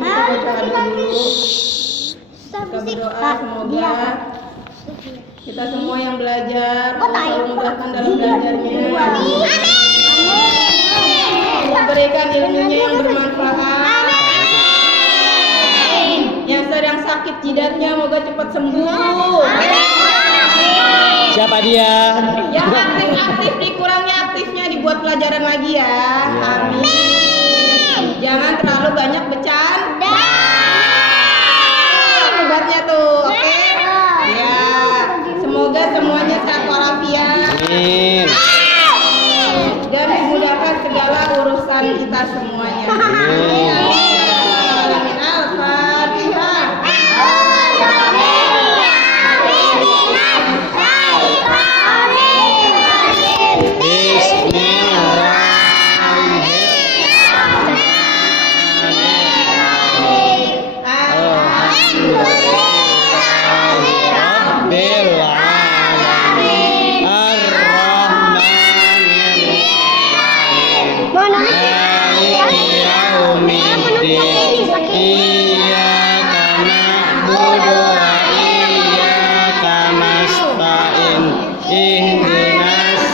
kita baca doa dulu. Kita berdoa semoga kita semua yang belajar selalu memudahkan dalam belajarnya. Berikan ilmunya yang bermanfaat. Yang sedang sakit jidatnya moga cepat sembuh. Siapa dia? Yang aktif dikurangi aktifnya, dibuat pelajaran lagi ya. Amin. Jangan terlalu banyak bercanda. Obatnya tuh, oke? Ya. Semoga semuanya sehat walafiat. Amin. Dan dimudahkan segala urusan kita semuanya. Amin. Amin. Al-Fatihah.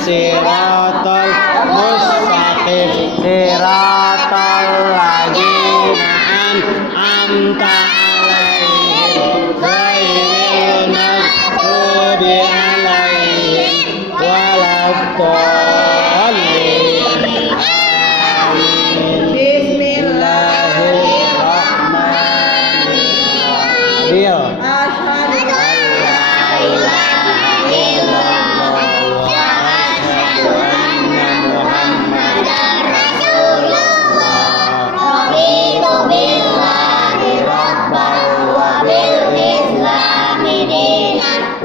Siratal mustaqim siratal ladzina an'amta 'alaihim ghairil maghdubi 'alaihim waladdallin. Bismillahirrahmanirrahim.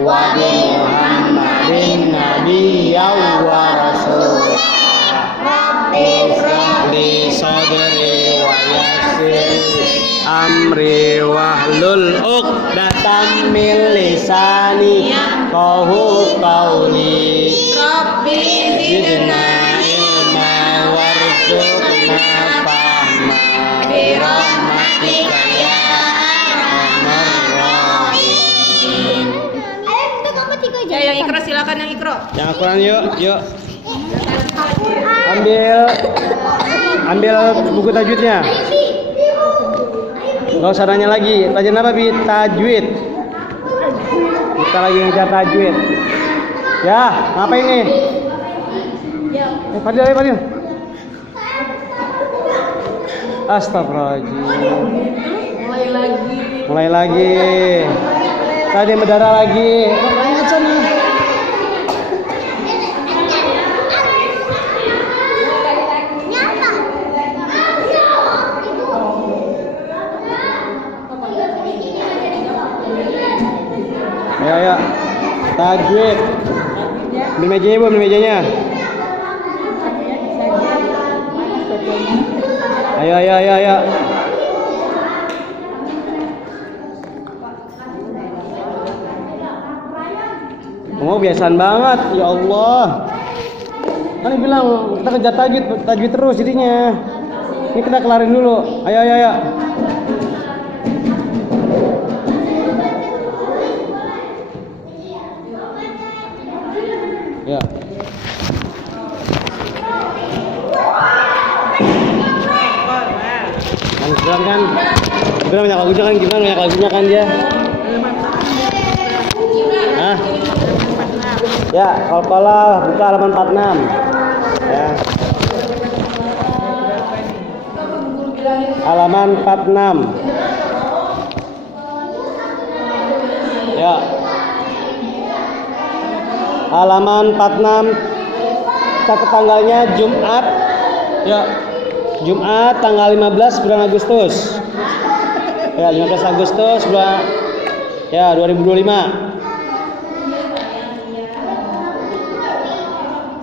Wa Muhammadin nabiyyan wa rasulah. Rabbi shrah li sadri wa yassir amri wahlul 'uqdatam min lisani yafqahu qawli. Rabbi zidna ilma warzuqna fahma bi rahmatika ya arhamar rahimin. Ya, yang Ikro silakan yang Ikro. Yang Al-Quran yuk. Ambil buku tajwidnya. Gak usah nanya lagi. Pelajaran apa Bi? Tajwid. Kita lagi ngejar tajwid. Ya, ngapain nih? Fadil. Astagfirullahaladzim. Mulai lagi. Tadi berdarah lagi. Ya. Tajwid. Ambil mejanya Bu, ambil mejanya. Ayo. Oh, biasaan banget. Ya Allah. Kan bilang kita kejar tajwid terus jadinya. Ini kita kelarin dulu. Ayo. Ya. Kan banyak lagunya kan dia. Ya, Qalqalah buka halaman 46. Ya. Halaman 46. Ya. Halaman 46. Catat tanggalnya Jumat. Ya. Jumat tanggal 15 bulan Agustus. Ya, 15 Agustus bulan 2025.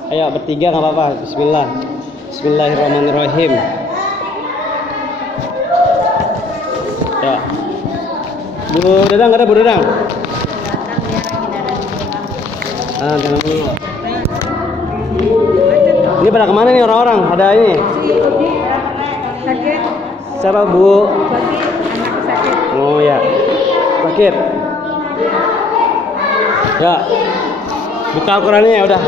Ayo bertiga nggak apa-apa. Bismillahirrahmanirrahim. Ya. Bu Dadang nggak ada Bu Dadang? Jangan dulu. Ini pada kemana nih orang-orang? Ada ini. Siapa Bu? sakit. Oh ya, sakit. Ya, buka Al-Qurannya ya udah.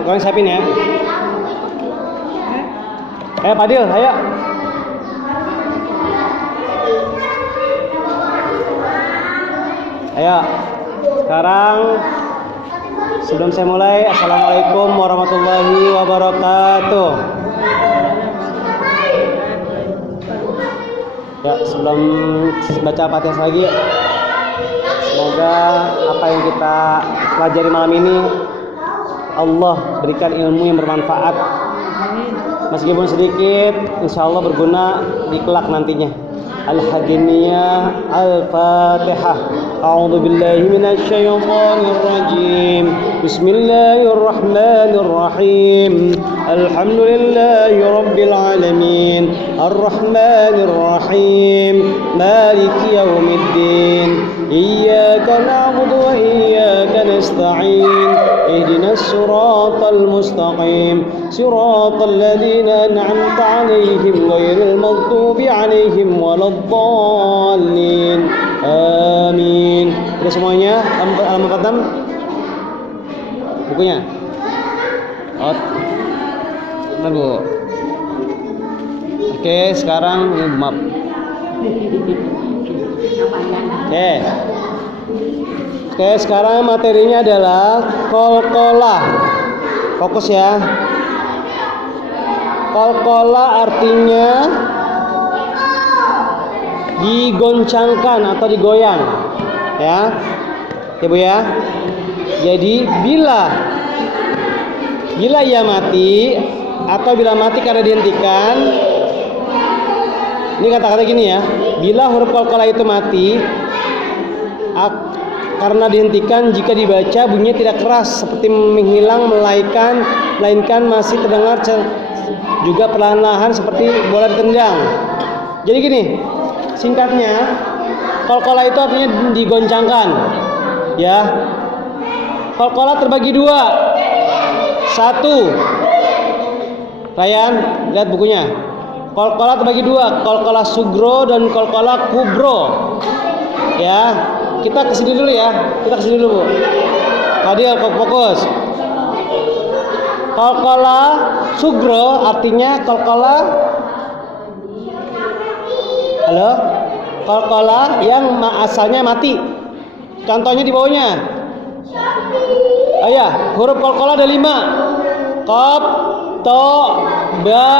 Al-Quran siapin ya. Padil, ayo. Ayo. Sekarang sebelum saya mulai, Assalamualaikum warahmatullahi wabarakatuh. Ya, sebelum baca Fatihah lagi, semoga apa yang kita pelajari malam ini Allah berikan ilmu yang bermanfaat. Meskipun sedikit, insya Allah berguna di kelak nantinya. Al-Hadiniyah Al-Fatihah. A'udzu billahi minasy syaithanir rajim. Bismillahirrahmanirrahim. Alhamdulillahi rabbil alamin. Arrahmanir rahim. Maliki yaumiddin. Iyyaka na'budu wa iyyaka nasta'in. Ihdinas siratal mustaqim. Siratal ladzina an'amta 'alaihim ghairil maghdubi 'alaihim waladdallin. Amin. Udah semuanya? Halaman 46 bukunya. Bentar Bu. Oke, sekarang maaf. Oke, sekarang materinya adalah qalqalah. Fokus ya. Qalqalah artinya digoncangkan atau digoyang, ya, Ibu ya. Jadi bila ia mati atau bila mati karena dihentikan, ini kata-kata gini ya. Bila huruf qalqalah itu mati karena dihentikan, jika dibaca bunyinya tidak keras seperti menghilang, melainkan masih terdengar juga perlahan-lahan seperti bola ditendang. Jadi gini, singkatnya, qalqalah itu artinya digoncangkan, ya. Qalqalah terbagi dua. Satu, Ryan, lihat bukunya. Qalqalah terbagi dua, qalqalah sugro dan qalqalah kubro. Ya, kita kesini dulu ya. Kita kesini dulu, Bu. Fadil, fokus. Qalqalah sugro artinya qalqalah, halo, qalqalah yang asalnya mati. Contohnya di bawahnya. Huruf qalqalah ada 5. Qaf, ta, ba,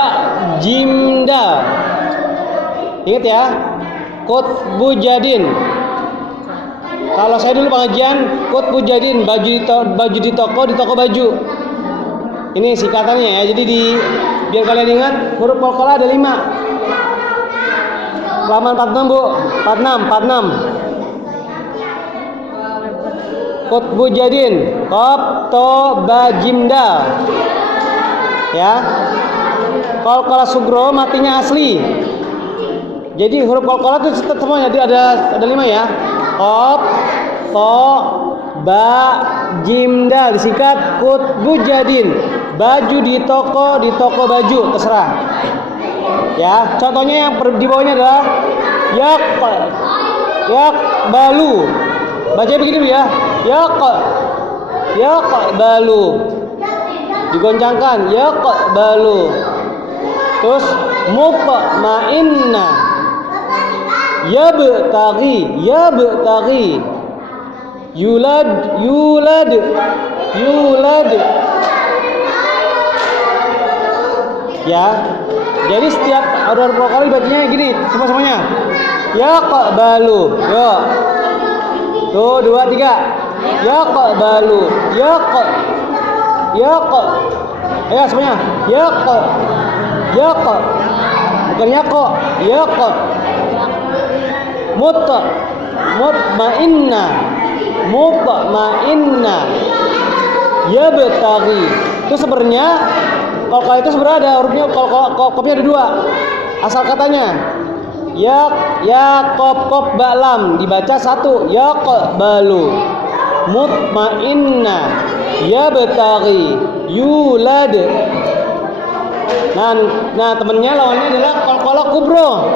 jim, dal. Ingat ya. Qutbu jadin. Kalau saya dulu pengajian Qutbu jadin, baju di toko baju. Ini singkatannya ya. Jadi biar kalian ingat, huruf qalqalah ada 5. Halaman 46, Bu. 46. Qutbu jadin, qaf, ta, ba, jim, dal. Ya. Qalqalah sugro matinya asli. Jadi huruf qalqalah itu semuanya jadi ada 5 ya. Qaf, ta, ba, jim, dal, disingkat qutbu jadin. Baju di toko baju, terserah. Ya, contohnya yang di bawahnya adalah balu. Bacanya begini ya. Balu. Digoncangkan, balu. Terus mutma'inna. Yabtaghi. Yulad. Ya. Jadi setiap ada huruf kali bacanya gini, semuanya. Yaqbalu. Yo. Tuh, 2, 3. Yaqbalu. Ayo semuanya. Bukan yaqo. Mutma'inna. Yabtaghi. Itu sebenarnya qalqalah itu sebenarnya ada hurufnya, kopnya ada 2. Asal katanya qaf ba'lam dibaca 1, yaqbalu. Mutma'inna, yabtaghi, yulad. Nah temennya lawannya adalah qalqalah kubro.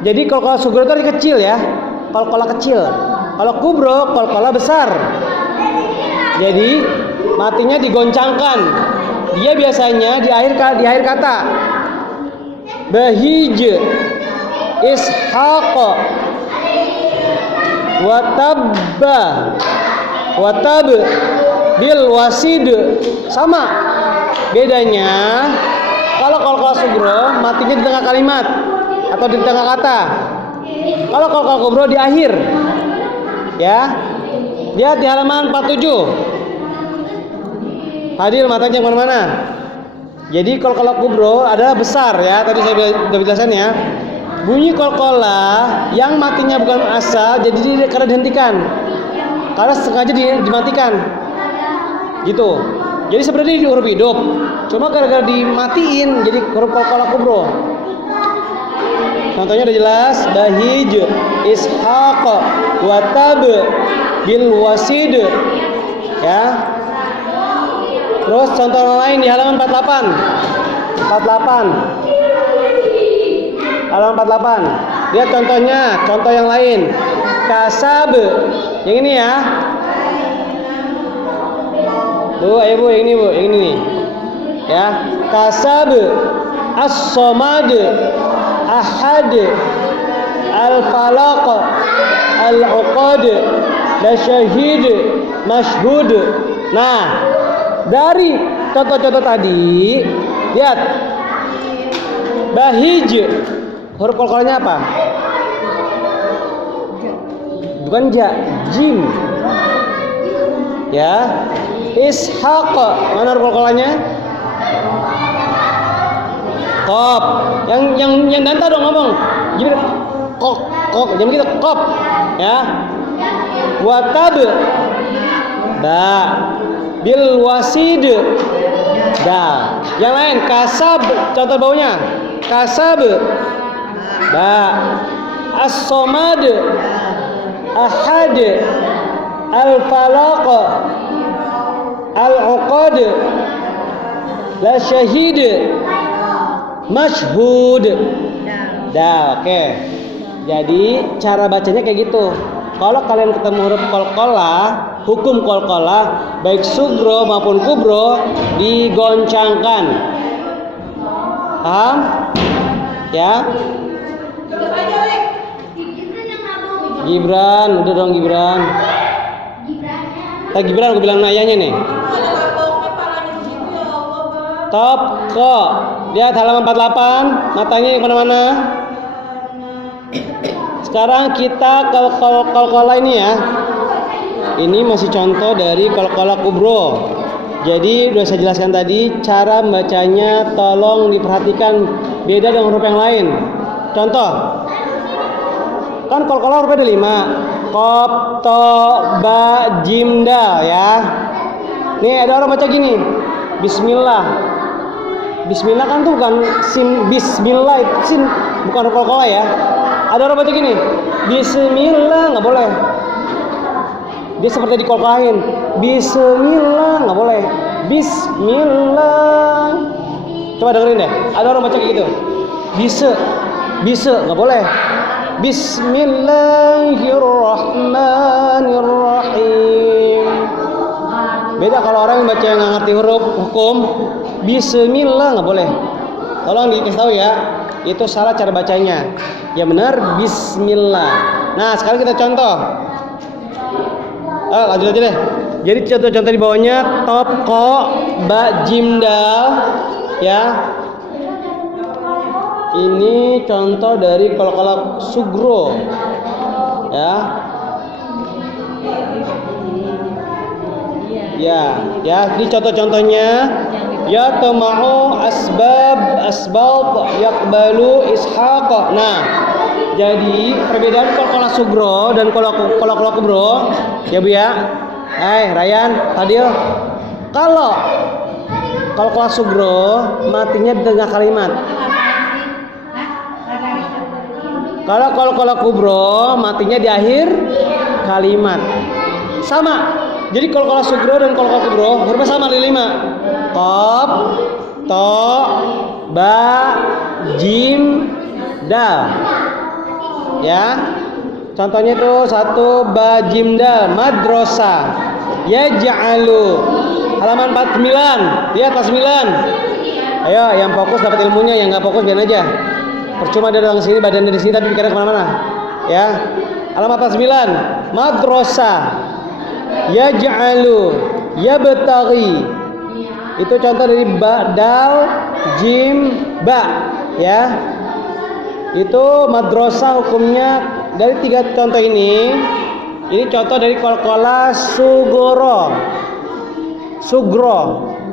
Jadi qalqalah sugro itu kecil ya. Qalqalah kecil. Kalau kubro, qalqalah besar. Jadi matinya digoncangkan. Dia biasanya di akhir kata. Bahij, ishaq, watab, bil wasid. Sama. Bedanya kalau qalqalah sugro matinya di tengah kalimat atau di tengah kata. Kalau qalqalah kubro di akhir. Ya. Lihat di halaman 47. Hadir matanya kemana-mana. Jadi qalqalah kubro adalah besar ya. Tadi saya sudah jelaskan ya. Bunyi qalqalah yang matinya bukan asal, jadi dia karena dihentikan. Karena sengaja dimatikan. Gitu. Jadi sebenarnya di huruf hidup. Cuma gara-gara dimatiin jadi huruf qalqalah kubro. Contohnya udah jelas. Bahij, ishaq, watab, bil wasid. Ya. Terus contoh lain di halaman 48. Halaman 48. Lihat contohnya, contoh yang lain. Kasab. Yang ini ya. Bu, ayo Bu, yang ini Bu, yang ini nih. Ya. Kasab, as-somad, ahad, al-falaq, al-uqad, lasyahid, mashhud. Nah, dari contoh-contoh tadi, lihat. Bahij, huruf qalqalahnya apa? Bukan ja, jim. Ya. Ishaq, mana huruf qalqalahnya? Qaf. Yang danta dong ngomong. Jadi kok, jangan gitu qaf. Ya. Watab, ba. Bil wasid, da. Yang lain kasab, contoh baunya. Kasab, ba. As-somad, ahad, al-falaq, al-uqad, la syahid, mashhud. Dah, oke. Jadi cara bacanya kayak gitu. Kalau kalian ketemu huruf qalqalah, hukum qalqalah baik sugro maupun kubro digoncangkan. Paham? Ya. Gibran, udah dong Gibran. Gibran aku bilang ayahnya nih. Top ko. Lihat halaman 48, matanya kemana-mana. Sekarang kita ke qalqalah ini ya. Ini masih contoh dari qalqalah kubro. Jadi udah saya jelaskan tadi cara membacanya, tolong diperhatikan beda dengan huruf yang lain. Contoh. Kan qalqalah hurufnya ada 5. Qaf, ta, ba, jim, dal ya. Nih ada orang baca gini. Bismillah. Bismillah kan tuh bukan sin, bismillah itu sin, bukan huruf qalqalah ya. Ada orang baca gini. Bismillah, nggak boleh. Dia seperti dikolkahin. Bismillah, nggak boleh. Bismillah. Coba dengerin deh. Ada orang baca kayak gitu. Bisa, nggak boleh. Bismillahirrahmanirrahim. Beda kalau orang yang baca yang nggak ngerti huruf hukum. Bismillah nggak boleh. Tolong dikasih tahu ya. Itu salah cara bacanya. Yang benar Bismillah. Nah sekarang kita contoh. Lanjut aja deh. Jadi contoh-contoh di bawahnya top, ko, ba, jim, dal. Ya. Ini contoh dari qalqalah sugro. Ya. Ini contoh-contohnya. Ya tama'u asbab yaqbalu ishaq. Nah, jadi perbedaan qalqalah sugro dan qalqalah kubro ya Bu ya. Ryan, Fadil. Kalau qalqalah sugro matinya di tengah kalimat. Kalau qalqalah kubro matinya di akhir kalimat. Sama. Jadi qalqalah sugro dan qalqalah kubro hurufnya sama ada 5. Qaf, ta, ba, jim, dal. Ya. Contohnya itu satu ba jim dal madrasah. Yaj'alu. Halaman 49. Lihat 49. Ayo, yang fokus dapat ilmunya, yang nggak fokus biar aja. Percuma dia datang sini, badan dari sini tapi pikirannya kemana-mana. Ya. Halaman 49. Madrasah. Yaj'alu. Yabtaghi. Itu contoh dari ba dal jim ba. Ya. Itu madrasah hukumnya dari 3 contoh ini. Ini contoh dari qalqalah sugro.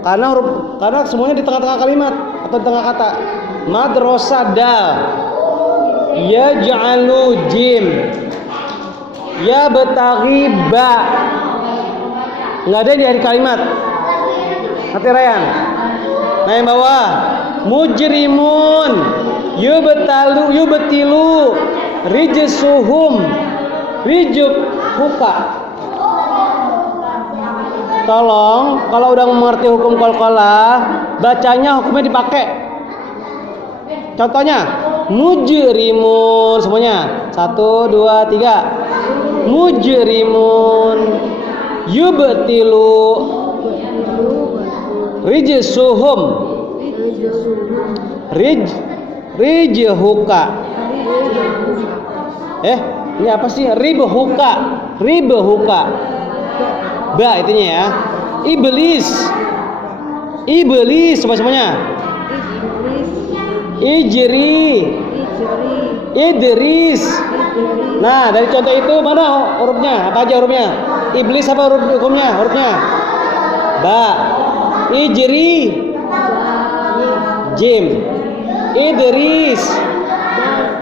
Karena semuanya di tengah-tengah kalimat atau di tengah kata. Madrasah dal. Yaj'alu jim. Yabtaghi ba. Enggak ada di akhir kalimat. Ngerti Ryan? Nah yang bawah mujrimun yubtilu rijsuhum rijhuka. Tolong kalau udah mengerti hukum qalqalah, bacanya hukumnya dipakai. Contohnya mujrimun semuanya. 1 2 3. Mujrimun yubtilu rijsuhum rijhuka. Ini apa sih? Ribhuka. Ba itunya ya. Iblis semuanya. Idris. Nah, dari contoh itu mana hurufnya? Apa aja hurufnya? Iblis apa hurufnya? Ba. Ijri. Jim. Idris.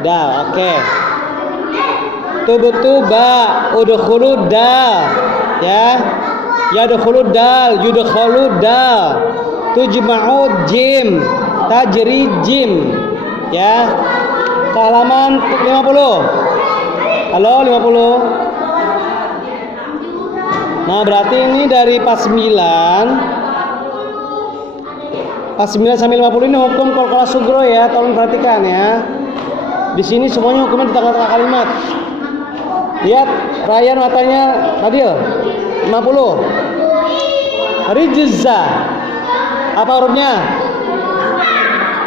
Dal. Oke. Tuba. Udkhulu dal. Ya. Yadkhulu dal. Yudkhulu dal. Tujma'u jim. Tajri jim. Ya. Ke halaman 50. Halo 50. Nah, berarti ini dari 49 sampai 50 ini hukum qalqalah sugro ya. Tolong perhatikan ya. Di sini semuanya hukumnya di tengah-tengah kalimat. Lihat Ryan matanya Fadil 50. Rijza. Apa hurufnya?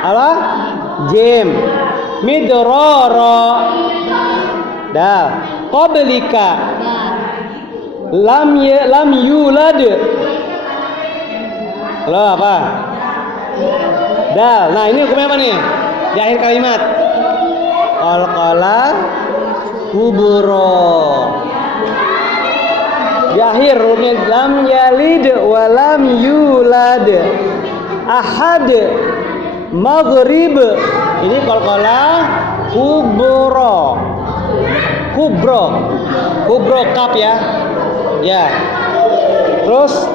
Apa? Jim. Midroro. Dal. Qablika. Lam yulad. Halo apa? Dal. Nah ini hukumnya apa nih? Di akhir kalimat. Qalqalah kubro. Di akhir hurufnya lam yalid wa lam yulad. Ahad. Maghrib. Ini qalqalah kubro. Kubro kap ya. Ya. Terus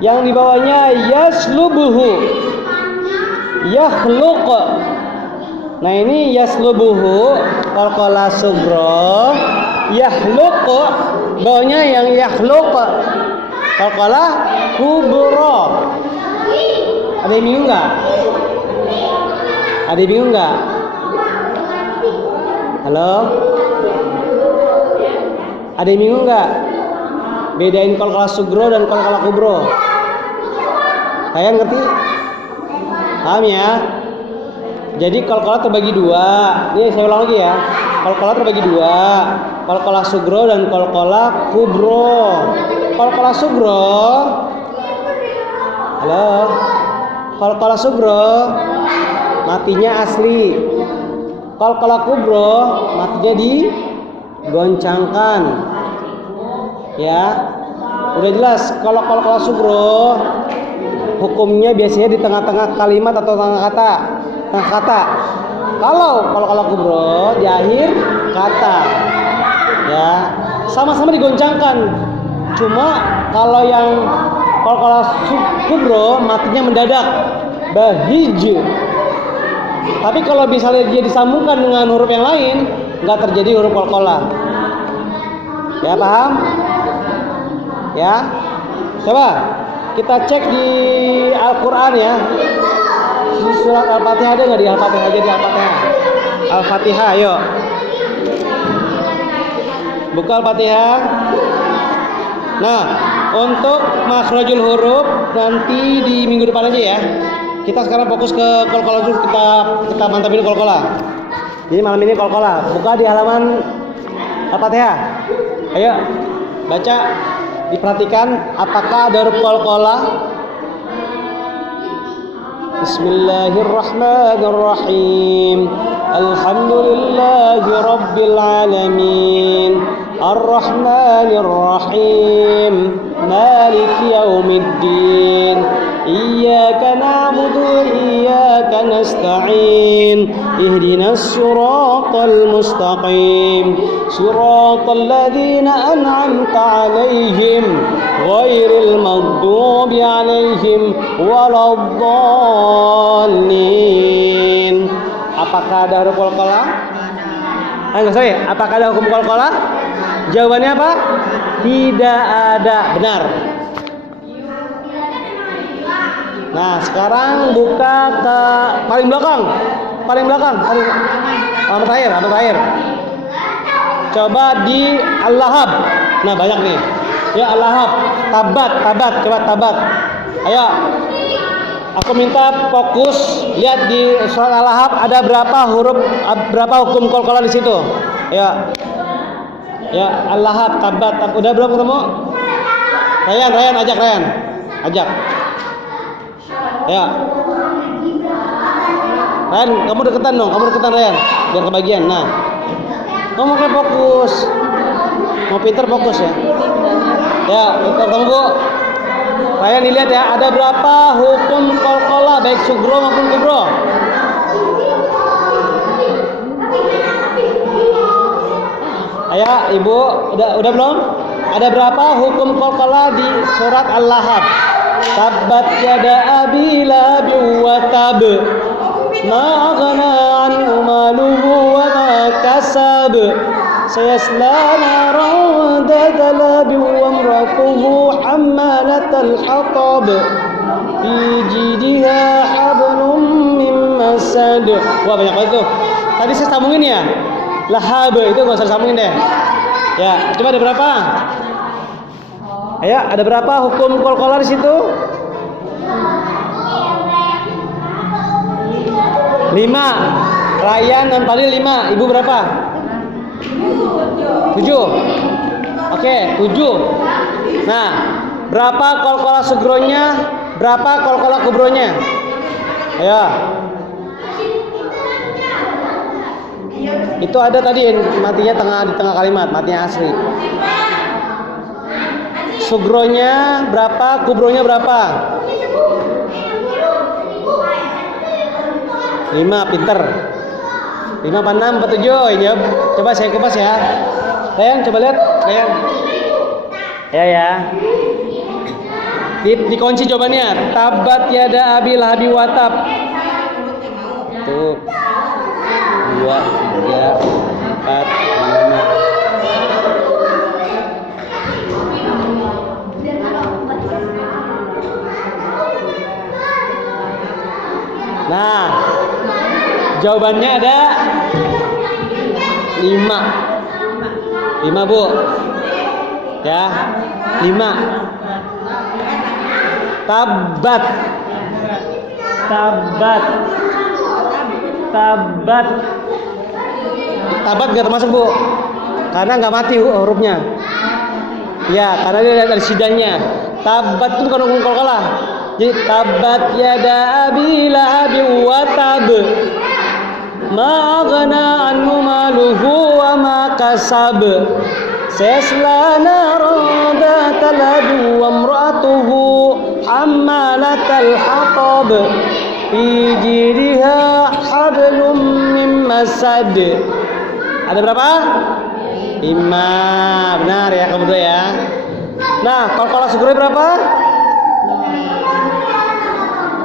yang di bawahnya yaslubuhu. Yakhluq. Nah ini yaslubuhu qalqalah sugro. Yakhluq bawahnya yang yakhluq qalqalah kubro. Ada yang bingung nggak? Halo? Ada yang bingung nggak? Bedain qalqalah sugro dan qalqalah kubro. Kalian ngerti? Paham ya? Jadi qalqalah terbagi 2. Ini saya ulang lagi ya. Qalqalah terbagi 2. Qalqalah sugro dan qalqalah kubro. Qalqalah sugro. Halo. Qalqalah sugro matinya asli. Qalqalah kubro matinya digoncangkan. Ya. Udah jelas kalau qalqalah sugro hukumnya biasanya di tengah-tengah kalimat atau tengah kata. Kalau qalqalah kubro di akhir kata. Ya, sama-sama digoncangkan. Cuma kalau yang qalqalah kubro matinya mendadak. Bahij. Tapi kalau misalnya dia disambungkan dengan huruf yang lain, nggak terjadi huruf qalqalah. Ya, paham? Ya. Coba kita cek di Al-Quran ya. Di surat Al-Fatihah ada nggak di Al-Fatihah? Aja di Al-Fatihah. Al-Fatihah, ayo. Buka Al-Fatihah. Nah, untuk makhrajul huruf nanti di minggu depan aja ya. Kita sekarang fokus ke qalqalah dulu, kita mantapin qalqalah. Jadi malam ini qalqalah. Buka di halaman Al-Fatihah. Ayo baca, diperhatikan apakah ada huruf qalqalah. Bismillahirrahmanirrahim. Alhamdulillahi rabbil alamin. Ar-Rahmanir-Rahim. Maliki yaumiddin. Iyyaka na'budu wa iyyaka nasta'in. Ihdinas siratal mustaqim. Siratal ladzina an'amta 'alaihim ghairil maghdubi 'alaihim waladdallin. Apakah ada huruf qalqalah? Sorry, apakah ada hukum qalqalah? Jawabannya apa? Tidak ada. Benar. Nah, sekarang buka ke paling belakang. Alamat terakhir. Coba di Al-Lahab. Nah, banyak nih. Ya, Al-Lahab. Tabat. Coba tabat. Ayo. Aku minta fokus. Lihat di surat Al-Lahab ada berapa hukum qalqalah di situ. Ya, Al-Lahab, tabat. Udah belum ketemu? Ryan, ajak. Ya. Ryan, kamu deketan Ryan, biar kebagian. Nah, kamu kan fokus. Mau pinter fokus ya. Ya, ketemu Bu. Ryan dilihat ya, ada berapa hukum qalqalah baik sugro maupun kubro? Ayo, Ibu, udah belum? Ada berapa hukum qalqalah di surat Al-Lahab? Tabbat yada abi lahabin wa tab. Ma aghna anhu maluhu wa ma kasab. Sayasla naran dhata labin wa imratuhu hammalatal hatab. Fi jidha hablum min masad. Wah, banyak banget tuh. Tadi saya sambungin ya. Lahab itu nggak usah sambungin deh. Ya, coba ada berapa? Ayo, ada berapa hukum qalqalah di situ? 5. Ryan dan Fadil 5. Ibu berapa? 7. Oke, 7. Nah, berapa qalqalah sugronya? Berapa qalqalah kubronya? Ayo. Itu ada tadi matinya di tengah kalimat, matinya asli. Sugronya berapa, kubronya berapa? 5, pinter. 5 apa 6 apa 7? Ini coba saya kupas ya. Ryan, coba lihat. Ryan. Ya. Dikunci jawabannya. Tabat yada abi lahabi watab. Tuh. 2, 3, 4, 5. Nah, jawabannya ada 5. 5 Bu. Ya, 5. Tabat. Tabat gak termasuk Bu, karena nggak mati hurufnya. Ya, karena dia dari sidahnya. Tabat itu bukan hukum qalqalah. Jadi tabat yada abi lahabin wa tab. Ma aghna anhu maluhu wa ma kasab. Sayasla naran dhata labin wa imra'atuhu hammalatal hatab. Fi jidha hablum min masad. Ada berapa? 5. Benar ya kamu tuh ya. Nah, qalqalah sugro berapa?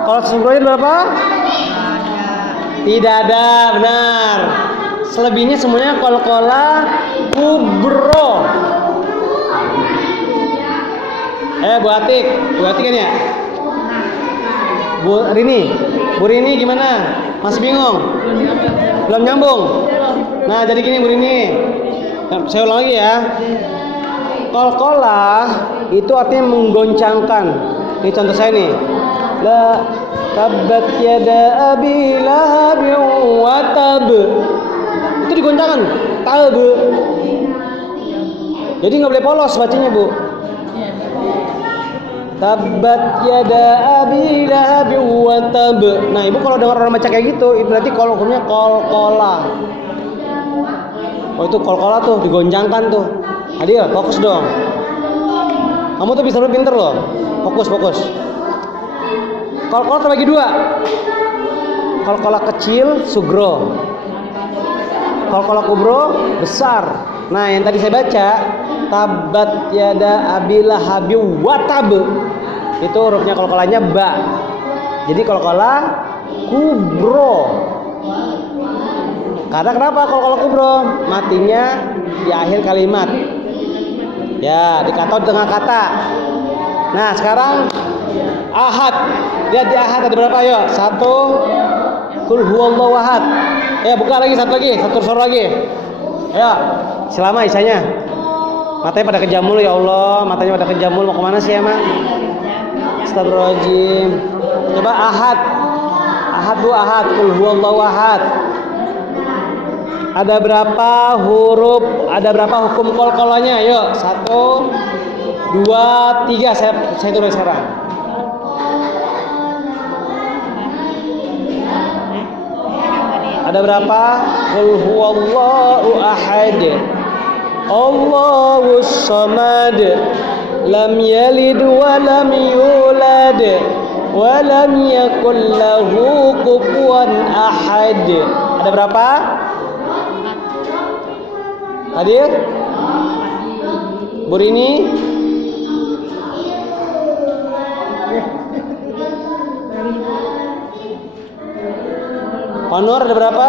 Kalau sugro berapa? Tidak ada, benar. Selebihnya semuanya qalqalah kubro. Bu Atik kan ya? Bu Rini gimana? Masih bingung? Belum nyambung? Nah, jadi gini Bu Rini. Saya ulang lagi ya. Qalqalah itu artinya menggoncangkan. Ini contoh saya nih. La tabbat yada abi lahab wa tab. Itu digoncangkan. Tab. Jadi nggak boleh polos bacanya Bu. Tabbat yada abi lahab wa tab. Nah, Ibu kalau dengar orang baca kayak gitu, itu berarti kalau hukumnya qalqalah. Oh, itu qalqalah tuh digoncangkan tuh. Adil, fokus dong. Kamu tuh bisa lebih pinter loh. Fokus. Qalqalah terbagi dua. Qalqalah kecil, sugro. Qalqalah kubro, besar. Nah, yang tadi saya baca, tabat yada abilah habi watab. Itu hurufnya qalqalahnya ba. Jadi qalqalah kubro. Karena kenapa qalqalah kubro? Matinya di akhir kalimat. Ya, dikata dengan kata. Nah, sekarang ahad. Lihat di ahad ada berapa? Ayo. 1. Qul huwallahu ahad. Ya, buka lagi satu lagi, satu suara lagi. Ayo. Selama isanya. Matanya pada kejamul ya Allah, matanya pada kejamul. Mau kemana sih emang? Astagfirullahaladzim. Coba ahad. Ahad bu ahad. Qul huwallahu ahad. Ada berapa huruf? Ada berapa hukum qalqalahnya? Ayo. 1, 2, 3. Saya tulis sekarang. Ada berapa? Qul huwallahu ahad. Allahus samad. Lam yalid wa lam yulad wa lam yakul lahu kufuwan ahad. Ada berapa? Hadir? Bu Rini? Honor ada berapa?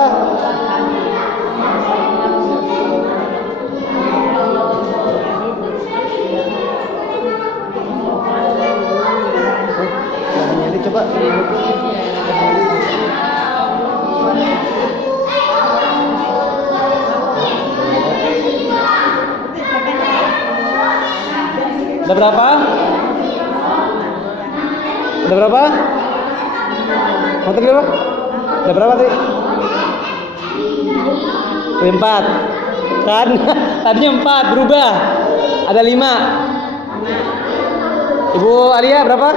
Ini coba. Ada berapa? Ada berapa? Tadi berapa? Ada berapa tadi? 4. Kan? Tadinya 4 berubah. Ada 5. Ibu Alia berapa?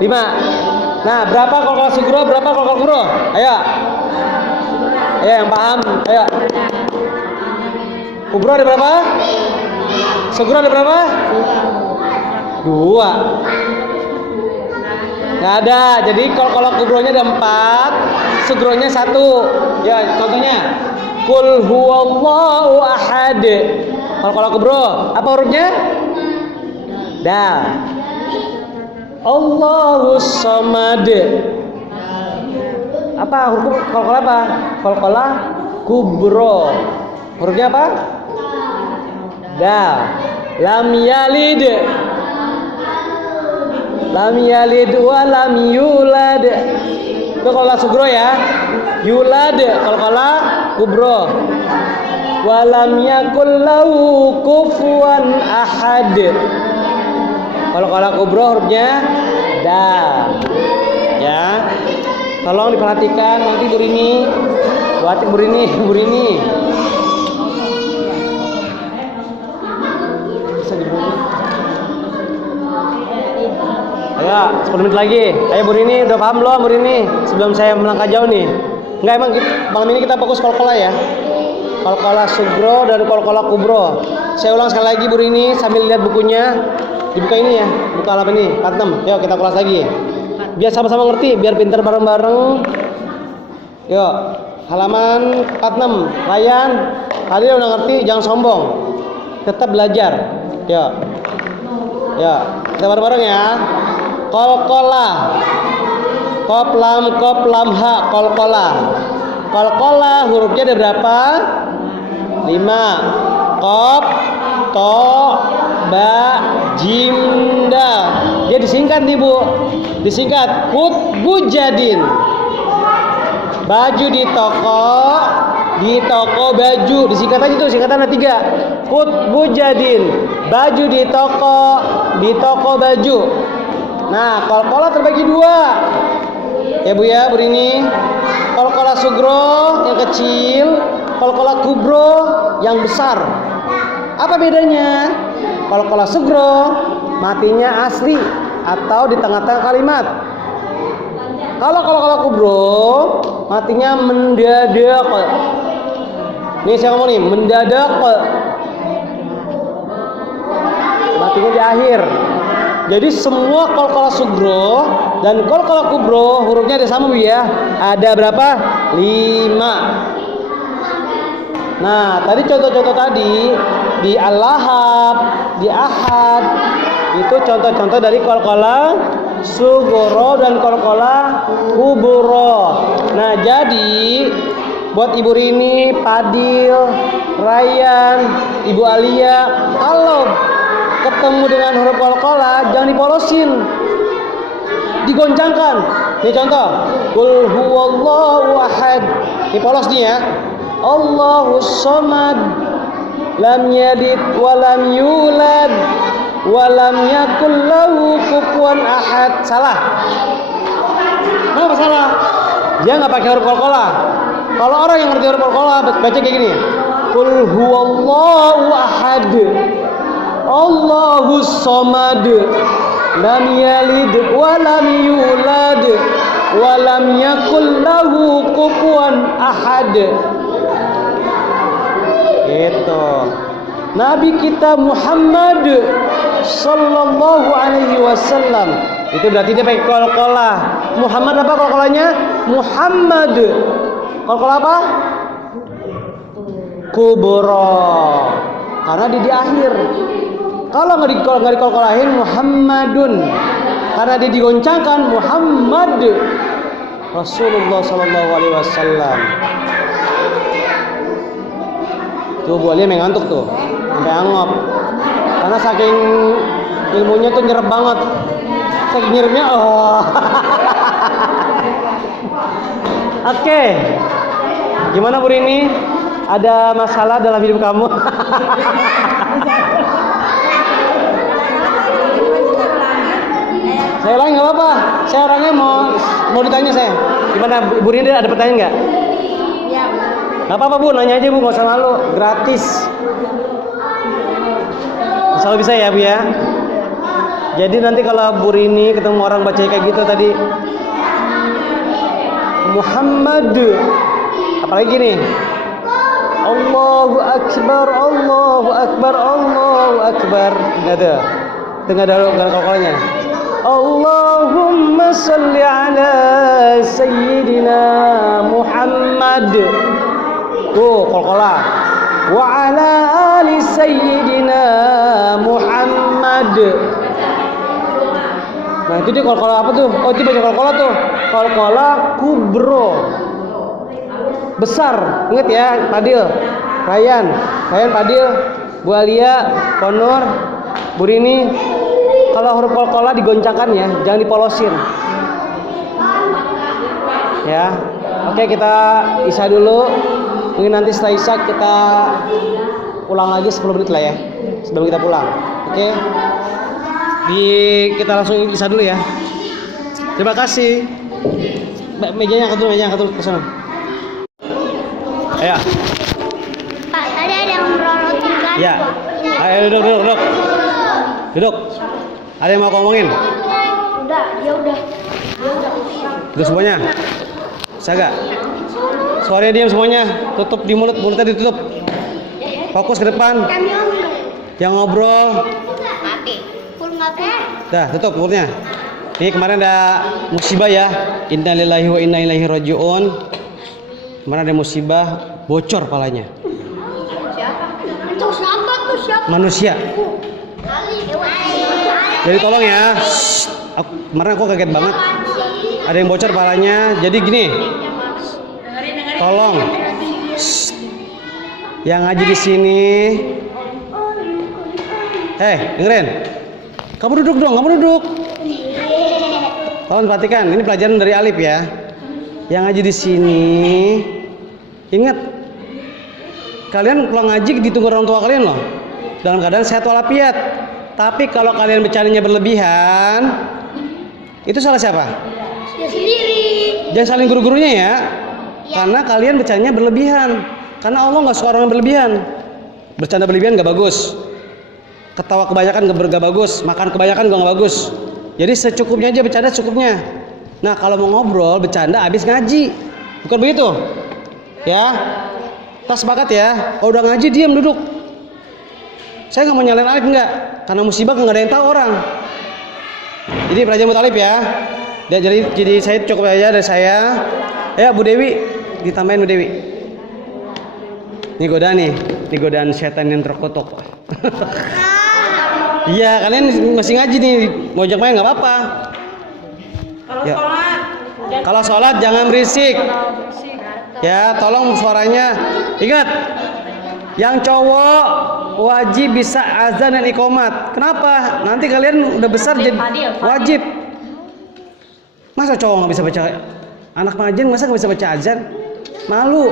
5. Nah, berapa qalqalah sugro? Berapa qalqalah kubro? Ayo. Ayo yang paham. Ayo. Kubro ada berapa? Sugro ada berapa? 2. Nggak ada. Jadi qalqalah kubronya ada 4, sugronya 1. Ya, contohnya Qul huwallahu ahad. Qalqalah kubro, apa hurufnya? Dal. Allahus samad. Apa huruf qalqalah apa? Qalqalah kubro. Hurufnya apa? Dal. Lam yalid. Lam yalid wa lam yulad. Itu qalqalah sugro ya. Yulad qalqalah kubro. Wa lam yakul lahu kufuwan ahad. Qalqalah kubro hurufnya dal. Ya. Tolong diperhatikan nanti Bu Rini. Buat Bu Rini. Ayo, 10 menit lagi. Ayo Bu Rini, udah paham belum Bu Rini? Sebelum saya melangkah jauh nih. Enggak, emang malam ini kita fokus qalqalah ya. Qalqalah sugro dan qalqalah kubro. Saya ulang sekali lagi Bu Rini sambil lihat bukunya. Dibuka ini ya. Buka halaman ini, 46. Yuk kita kelas lagi. Biar sama-sama ngerti, biar pintar bareng-bareng. Yuk, halaman 46. Layan. Kalian udah ngerti, jangan sombong. Tetap belajar. Yuk. Ya, kita bareng-bareng ya. Qalqalah. Qaf lam ha qalqalah. Qalqalah hurufnya ada berapa? 5. Qaf, to, ba, jim, dal. Dia disingkat nih Bu. Disingkat kut bujadin. Baju di toko di toko baju. Disingkat aja tuh, singkatan ada 3. Qutbujadin, baju di toko baju. Nah, kol-kola terbagi 2. Ya Bu ya, Bu ini. Kol-kola sugro yang kecil, kol-kola kubro yang besar. Apa bedanya? Kol-kola sugro matinya asli atau di tengah-tengah kalimat. Kalau kol-kola kubro matinya mendadak. Nih saya ngomong nih, mendadak. Matinya di akhir. Jadi semua kol-kola sugro dan kol-kola kubro hurufnya ada sama Bu ya. Ada berapa? 5. Nah, tadi contoh-contoh tadi di Al-Lahab, di Ahad itu contoh-contoh dari kol-kola sugro dan kol-kola kubro. Nah, jadi buat Ibu Rini, Padil, Ryan, Ibu Alia, kalau ketemu dengan huruf kol-kola jangan dipolosin, digoncangkan. Ini contoh, qul huwallahu ahad, dipolos nih ya. Allahus samad, lam yalid wa lam yulad wa lam yakul lahu kufuwan ahad. Salah. Kenapa salah? Dia nggak pakai huruf kol-kola. Kalau orang yang ngerti huruf kol-kola baca kayak gini, qul huwallahu ahad, Allahus samad, lam yalid wa lam yulad wa lam yakul lahu kufuwan ahad. Itu Nabi kita Muhammad sallallahu alaihi wasallam. Itu berarti dia pakai kol-kola. Muhammad apa kol-kolanya? Muhammad. Kol-kola apa? Kubro. Karena di akhir. Kalau nggak dikol-kolahin Muhammadun. Karena dia digoncangkan Muhammad Rasulullah sallallahu alaihi wasallam. Tuh Bu Alia mengantuk tuh, sampai angop. Karena saking ilmunya tuh nyerap banget. Saking nyerapnya, Oke. Gimana Bu Rini? Ada masalah dalam hidup kamu? Saya ulangi nggak apa-apa. Saya orangnya mau ditanya saya. Gimana Bu Rini, ada pertanyaan nggak? Iya, benar. Gak apa-apa Bu, nanya aja Bu, gak usah malu, gratis. Selalu bisa ya Bu ya. Jadi nanti kalau Bu Rini ketemu orang baca kayak gitu tadi, Muhammad, apalagi nih, Allahu Akbar, Allahu Akbar, Allahu Akbar. Nggak ada kol-kolanya. Allahumma salli ala Sayyidina Muhammad. Tuh kol-kola. Wa ala ali Sayyidina Muhammad. Nah itu dia kol-kola apa tuh? Oh itu baca kol-kola tuh. Kol-kola kubro, besar. Ingat ya, Padil, Ryan, Padil, Bu Alia, Konur, Bu Rini. Kalau huruf kol-kola digoncangkan ya, jangan dipolosin. Ya, oke kita isya dulu. Mungkin nanti setelah isya kita ulang lagi 10 menit lah ya, sebelum kita pulang. Oke, kita langsung isya dulu ya. Terima kasih. Mejanya angkat dulu ke sana. Ayo. Pak, tadi ada yang merolotin kan? Ya. Ayo duduk. Ada yang mau ngomongin? Udah. Udah semuanya? Saga. Suaranya diam semuanya. Tutup di mulutnya ditutup. Fokus ke depan. Yang ngobrol. Mati. Full mati. Dah, tutup mulutnya. Ini kemarin ada musibah ya. Innalillahi wa inna ilaihi rajiun. Kemarin ada musibah, bocor palanya. Itu siapa tuh siapa? Manusia. Jadi tolong ya. Kemarin aku kaget banget. Ada yang bocor palanya. Jadi gini. Tolong. Yang ngaji di sini. Dengerin. Kamu duduk dong, Tolong perhatikan, ini pelajaran dari Alif ya. Yang ngaji di sini, ingat kalian pulang ngaji ditunggu orang tua kalian loh, dalam keadaan sehat walafiat. Tapi kalau kalian bercandanya berlebihan, itu salah siapa? Dia sendiri. Jangan salin guru-gurunya ya. Karena kalian bercandanya berlebihan. Karena Allah nggak suka orang yang berlebihan. Bercanda berlebihan nggak bagus. Ketawa kebanyakan nggak bagus. Makan kebanyakan nggak bagus. Jadi secukupnya aja bercanda secukupnya. Nah kalau mau ngobrol bercanda habis ngaji, bukan begitu? Ya, kita sepakat ya. Kalau udah ngaji diam duduk. Saya nggak mau nyalain Alif enggak, karena musibah nggak ada yang tahu orang. Jadi belajar mutalib ya. Jadi saya cukup aja dari saya. Ya Bu Dewi, ditambahin Bu Dewi. Ini godaan nih, ini godaan setan yang terkutuk. Iya, kalian masih ngaji nih, mau ajak main nggak apa-apa. Kalau Ya. sholat, Kalau sholat jangan berisik. Ya, tolong suaranya. Ingat, yang cowok wajib bisa azan dan iqomat. Kenapa? Nanti kalian udah besar jadi wajib. Masa cowok nggak bisa baca? Anak pengajian masa nggak bisa baca azan? Malu.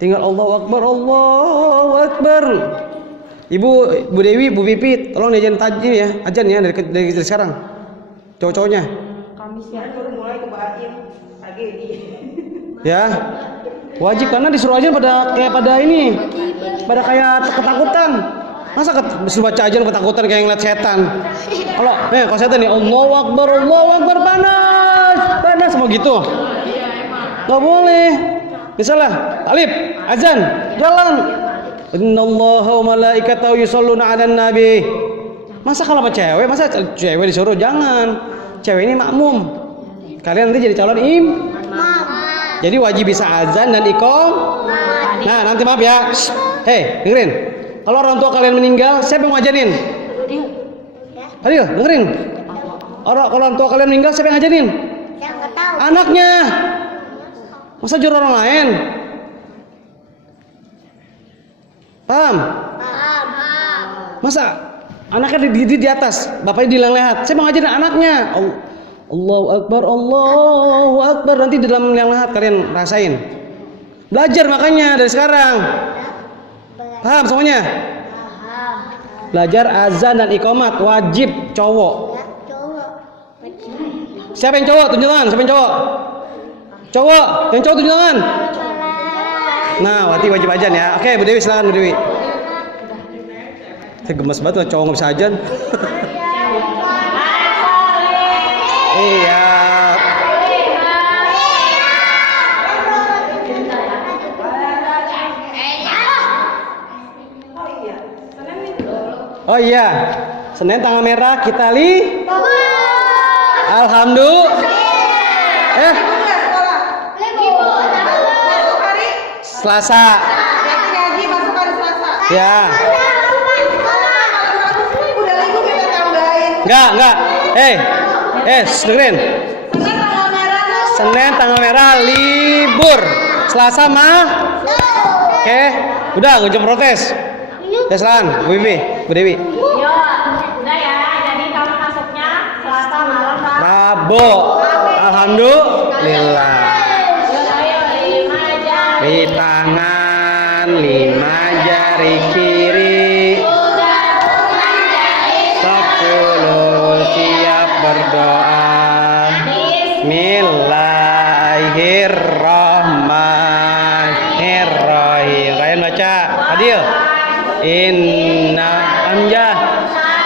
Tinggal Allahu Akbar, Allahu Akbar. Ibu, Bu Dewi, Bu Pipit, tolong diajarin tajwid ya, azan ya dari sekarang. Cowok-cowoknya. Kamisnya baru mulai kebahagiaan tragedi. Ya, wajib karena disuruh aja pada kayak ketakutan. Masa disuruh baca aja ketakutan kayak ngeliat setan. Kalau setan nih Allahu Akbar panas semua gitu. Gak boleh. Misalnya, Alif, azan, jalan. Innallaha wa malaikatahu yusholluna 'alan nabi. Masa kalau sama cewek, masa cewek disuruh? Jangan. Cewek ini makmum. Kalian nanti jadi calon Jadi wajib bisa azan dan iqom. Nah, nanti maaf ya. Hei, dengerin. Kalau orang tua kalian meninggal, siapa yang ngajarin? Adil, dengerin. Kalau orang tua kalian meninggal, siapa yang ngajarin? Saya nggak tahu. Anaknya. Masa juru orang lain? Paham? Paham. Masa anaknya di atas, bapaknya di lehat. Siapa yang ngajarin anaknya? Allahu Akbar. Nanti di dalam liang lahat kalian rasain. Belajar makanya dari sekarang. Paham semuanya? Belajar azan dan iqomat wajib cowok. Siapa yang cowok? Tunjuk tangan. Siapa yang cowok? Cowok. Yang cowok tunjuk tangan. Nah, wajib azan ya. Oke, Bu Dewi silakan Bu Dewi. Saya gemes banget cowok nggak bisa azan. Iya. Oh iya, Senin tanggal merah kita Alhamdulillah. Selasa. Ngaji masuk hari Selasa. Ya. Udah libur kita tambahin. Enggak. Dengerin. Senin tanggal merah. Senin tanggal merah libur. Selasa mah. Oke. Udah, gue jam protes. Ya silakan, Bu Dewi. Yo, udah ya. Jadi kamu masuknya Selasa malam, Pak. Rabu. Alhamdulillah. Ayo 5 jari. Di tangan 5 jari kiri. 10 siap berdoa. Bismillahirrahmanirrahim. Kalian baca, Adil. Inna amjah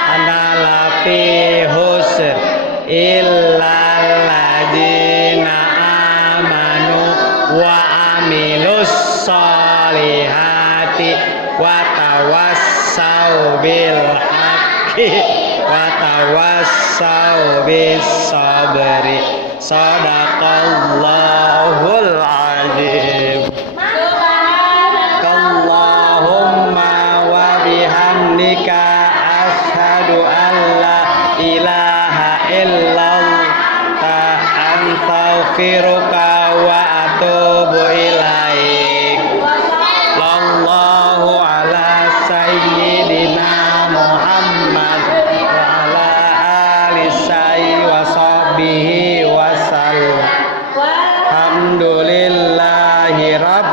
analafi husr illal ladina amanu wa amilus solihati wa tawassau bil haqqi wa tawassau bis sabri. Sadaqallahul azim. Allahumma wa bihamdika asyhadu an la ilaha illallah astaghfiruka wa atubu ilaik. Sallallahu ala sayyidina Muhammad wa ala alihi wa sahbihi wa sallam. Alhamdulillahi rabbil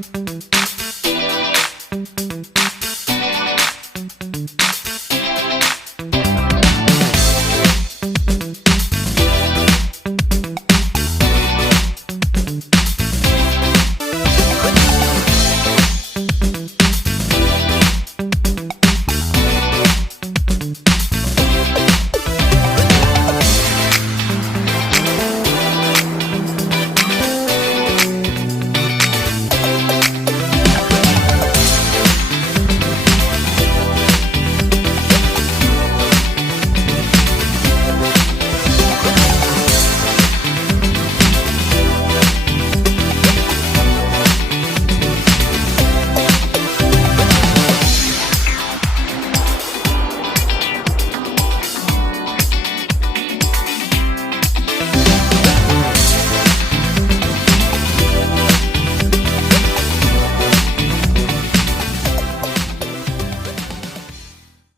Assalamualaikum.